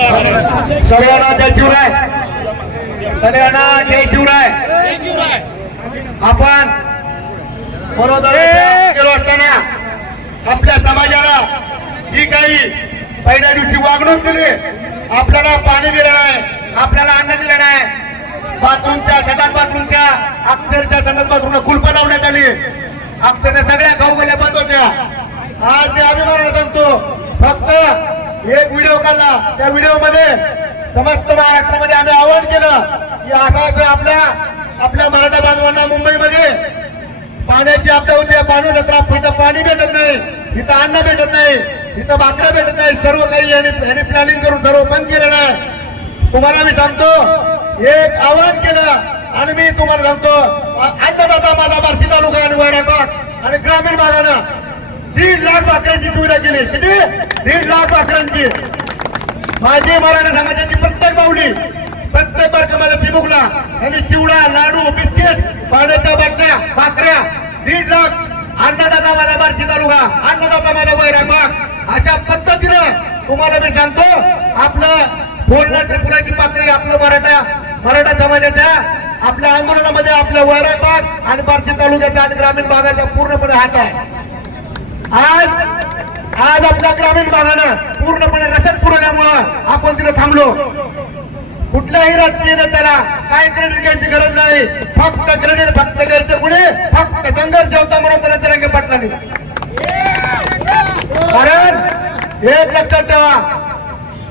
सर्वांना जय शिवराय. सगळ्यांना जय शिवराय. आपण बरोबर असताना आपल्या समाजाला ही काही पहिल्या दिवशी वागणूक दिली आपल्याला पाणी दिलं नाही आपल्याला अन्न दिलं नाही. बाथरूमच्या संडास बाथरूमच्या अक्षरच्या संडास बाथरूमला कुलप लावण्यात आली. अक्षरच्या सगळ्या गावगल्या बंद होत्या. आज मी अभिमानाने सांगतो फक्त एक व्हिडिओ काढला. त्या व्हिडिओमध्ये समस्त महाराष्ट्रामध्ये आम्ही आवाहन केलं की आता आपल्या आपल्या मराठा बांधवांना मुंबईमध्ये पाण्याची आपल्या होते. पाणी नंतर इथं पाणी भेटत नाही. इथं अन्न भेटत नाही. इथं भाकऱ्या भेटत नाही. सर्व काही यांनी प्लॅनिंग करून सर्व बंद केलेलं आहे. तुम्हाला मी सांगतो एक आवाहन केलं आणि मी तुम्हाला सांगतो अन्नदाता माझा बार्शी तालुका आणि वैराग आणि ग्रामीण भागानं दीड लाख भाकऱ्यांची सुविधा केली. किती? दीड लाख भाकऱ्यांची माझी मराठा समाजाची प्रत्येक माऊली प्रत्येक बारकामाला चिमुकला आणि चिवडा लाडू बिस्किट पाण्याच्या बाटल्या भाकऱ्या दीड लाख अन्नदाता माझा बारशी तालुका अन्नदाता माझा वैराबाग अशा पद्धतीनं तुम्हाला मी सांगतो आपलं बोलणं त्रिपुराची पाकळी आपलं मराठा मराठा समाजाच्या आपल्या आंदोलनामध्ये आपलं वैराबाग आणि बारशी तालुक्याचा आणि ग्रामीण भागाचा पूर्णपणे हात आहे. आज आज आपल्या ग्रामीण भागानं पूर्णपणे रसद पुरवल्यामुळं आपण तिथं थांबलो. कुठल्याही राजकीय नेत्याला काय क्रेडिट घ्यायची गरज नाही. फक्त क्रेडिट फक्त घ्यायचं पुढे फक्त संघर्ष जेवता म्हणून त्याला तिरंगे पाटलांनी कारण एक लक्षात ठेवा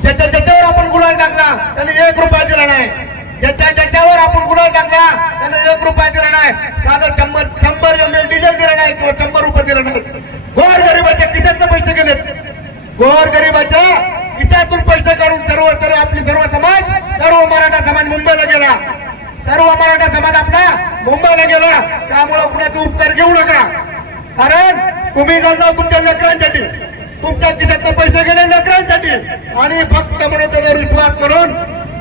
ज्याच्या ज्याच्यावर आपण गुन्हा टाकला त्याने एक रुपया दिला नाही. ज्याच्या ज्याच्यावर आपण गुन्हा टाकला त्याने एक रुपया दिला नाही. साधं शंभर शंभर एम एल डिझेल दिला नाही किंवा शंभर रुपये दिला नाही गोर गरिबाच्या खिशातनं पैसे गेलेत. गोर गरिबाच्या खिशातून पैसे काढून सर्व सर्व आपली सर्व समाज सर्व मराठा समाज मुंबईला गेला. सर्व मराठा समाज आपला मुंबईला गेला. त्यामुळे कुणाचे उपकार घेऊ नका. कारण तुम्ही जाऊ तुमच्या लेकरांसाठी तुमच्या खिशातनं पैसे गेले लेकरांसाठी आणि फक्त म्हणून त्याचा विश्वास करून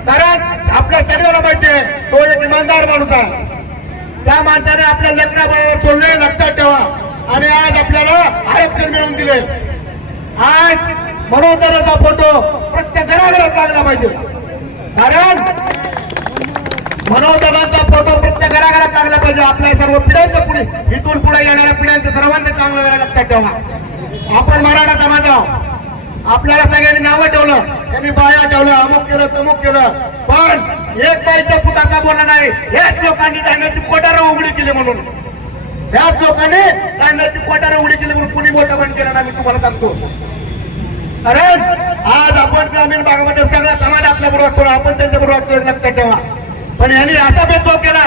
कारण आपल्या सगळ्याला माहिती आहे तो एक इमानदार माणूस आहे. त्या माणसाने आपल्या लेकराबरोबर सोडले लक्षात ठेवा. आणि आज आपल्याला आरक्षण मिळवून दिले. आज मनोदराचा फोटो प्रत्येक घराघरात लागला पाहिजे. कारण मनोदराचा फोटो प्रत्येक घराघरात लागला पाहिजे. आपल्या सर्व पिढ्यांचं पुढे इथून पुढे येणाऱ्या पिढ्यांचं सर्वांचं चांगलं करायला लक्षात ठेवा. आपण मराठा समाज आहोत. आपल्याला सगळ्यांनी नावं ठेवलं. त्यांनी बाया ठेवलं अमुक केलं तमुक केलं. पण एक बाईचा पुताचा बोला नाही. हेच लोकांनी जाण्याची कोटारं उघडी केली म्हणून. त्याच लोकांनी कांद्याची कोटारं उडी केली म्हणून कुणी मोठा बंद केला ना मी तुम्हाला सांगतो. कारण आज आपण ग्रामीण भागामध्ये सगळा समाज आपल्या बरोबर करू आपण त्यांच्या बरोबर लक्षात ठेवा. पण यांनी असा भेदभाव केला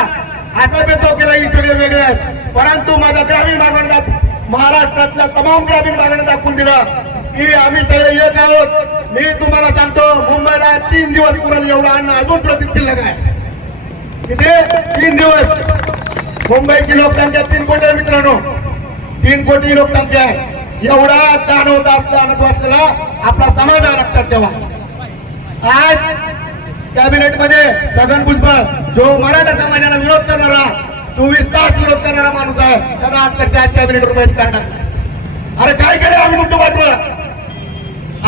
असा भेदभाव केला ही सगळे वेगळे आहेत. परंतु माझा ग्रामीण भागाने महाराष्ट्रातल्या तमाम ग्रामीण भागाने दाखवून दिलं की आम्ही सगळे येत आहोत. मी तुम्हाला सांगतो मुंबईला तीन दिवस पुरेल एवढा अन्न अजून प्रतीक शिल्लक आहे. किती तीन दिवस. मुंबईची लोकसंख्या तीन कोटी आहे मित्रांनो. तीन कोटी लोकसंख्या आहे. एवढा जाणवत असला असताना असलेला आपला समाधान लक्षात ठेवा. आज कॅबिनेटमध्ये छगन भुजबळ जो मराठा समाजाला विरोध करणारा चोवीस तास विरोध करणारा माणूस आहे. त्यांना आज त्याच्या आज कॅबिनेट रुपये टाकला अरे काय केलं आम्ही तुमचं वाटवं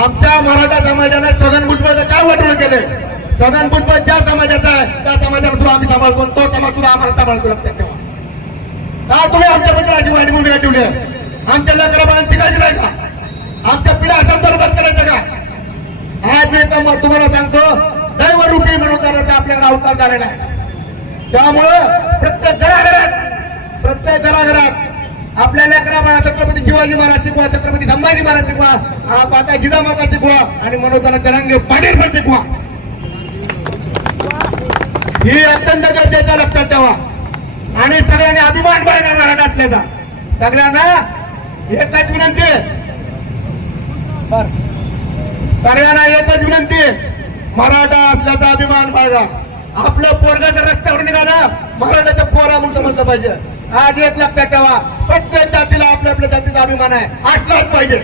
आमच्या मराठा समाजाने छगन भुजबळचं काय वाटवं केलंय? छगन भुजबळ ज्या समाजाचा आहे त्या समाजाला सुद्धा आम्ही सांभाळतो तो समाज सुद्धा आम्हाला सांभाळतो लक्षात ठेवा. का तुम्ही आमच्याबद्दल अशी वाईट भूमिका ठेवली आहे? आमच्या लेकराबाळांची काळजी नाही का? आमच्या पिढ्या असं बरोबर करायचं का? आज मी तुम्हाला सांगतो दैव रुपी म्हणून आपल्याला अवतार झालेला आहे. त्यामुळं प्रत्येक घराघरात प्रत्येक घराघरात आपल्या लेकरा बाळा छत्रपती शिवाजी महाराज शिकवा छत्रपती संभाजी महाराज शिकवा हा माता जिजामाता शिकवा आणि मनोजाला जरांगे पाटील पण शिकवा ही अत्यंत गरजेचा लक्षात ठेवा. आणि सगळ्यांनी अभिमान बाळगा मराठातल्याचा सगळ्यांना एकच विनंती. सगळ्यांना एकच विनंती. मराठा असल्याचा अभिमान बाळगा. आपलं पोरगा जर रस्त्यावर निघाला मराठाच्या पोरा म्हणून समजलं पाहिजे. आज एक लक्षात ठेवा. प्रत्येक जातीला आपल्या आपल्या जातीचा अभिमान आहे. असलाच पाहिजे.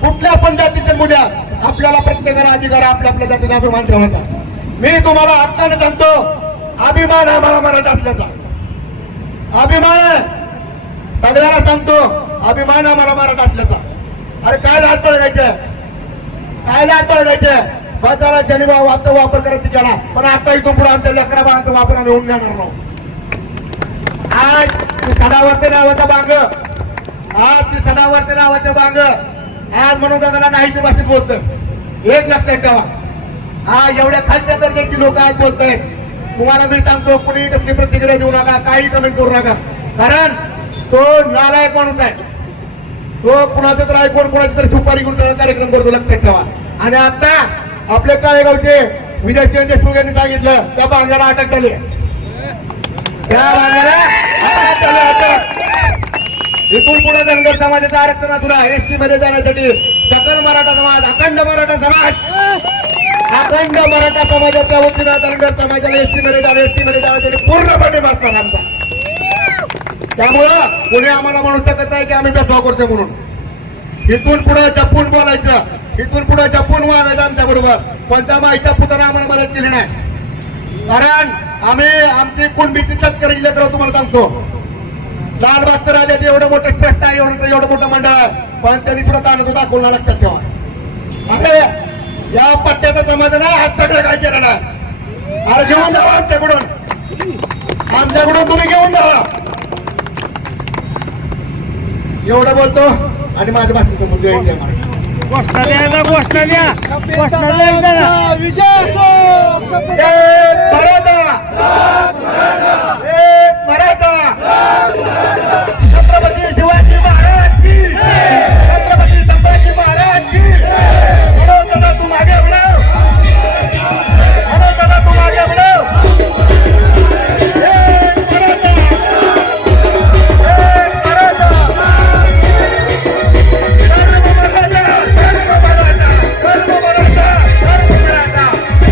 कुठल्या पण जातीच्या मुद्या आपल्याला प्रत्येकाला अधिकार आपल्या आपल्या जातीचा अभिमान ठेवायचा मी तुम्हाला हक्काने सांगतो अभिमान आहे मला मराठा असल्याचा. अभिमान. आहे. सगळ्याला सांगतो अभिमान आम्हाला मारत मराठा असल्याचा. अरे काय लाट बळगायचं? काय लाट बळगायचं? बचाला ज्यांनी बा- वापर करायचा केला पण आता इथून पुढे आमच्या लेकरा बाळांचा वापर आम्ही होऊन जाणार नाही. आज ते सदावर्ते नावाचा बांग. आज ती सदावर्ते नावाचं बांग. आज म्हणून दादाला नाही ते भाषेत बोलत एक लक्षात ठेवा. हा एवढ्या खालच्या दर्जाची लोक आज बोलत आहेत तुम्हाला मी सांगतो कुणी कसली प्रतिक्रिया देऊ नका काही कमेंट करू नका. कारण तो नालायक माणूस आहे. तो कुणाचं तर ऐकून कुणाची तरी सुपारी घेऊन सगळा कार्यक्रम करतो लक्षात ठेवा. आणि आता आपले काळेगावचे विजय देशमुख यांनी सांगितलं त्या बांगाला अटक झाली त्या बांगाला अटक झाली अटक इथून पुढे धनगर समाजाचं आरक्षण तुला एसटी मध्ये जाण्यासाठी सकल मराठा समाज अखंड मराठा समाज. अखंड मराठा समाजाच्या वतीनं धनगर समाजाला एसटी मध्ये जाणं एसटी मध्ये जाण्यासाठी पूर्णपणे मागतात आमचा त्यामुळं कोणी आम्हाला म्हणू शकत नाही की आम्ही भेदभाव करतो म्हणून. इथून पुढे जपून बोलायचं इथून पुढे जपून वागायचं आमच्या बरोबर. पण त्या माहिती आम्हाला मदत केली नाही. कारण आम्ही आमची कुणबीची शेतकरी लेकर तुम्हाला सांगतो. लालबागचं राजाचे एवढं मोठं श्रेष्ठ आहे एवढं एवढं मोठं मंडळ पण त्यांनी सुद्धा तालुका दाखवला लक्षात ठेवा. अरे या पट्ट्याचा समाज ना आज सगळं काय केलं ना अरे घेऊन जावा आमच्याकडून. आमच्याकडून तुम्ही घेऊन जावा. एवढं बोलतो आणि माझ्या भाषेचं मुद्दे घोषणा द्या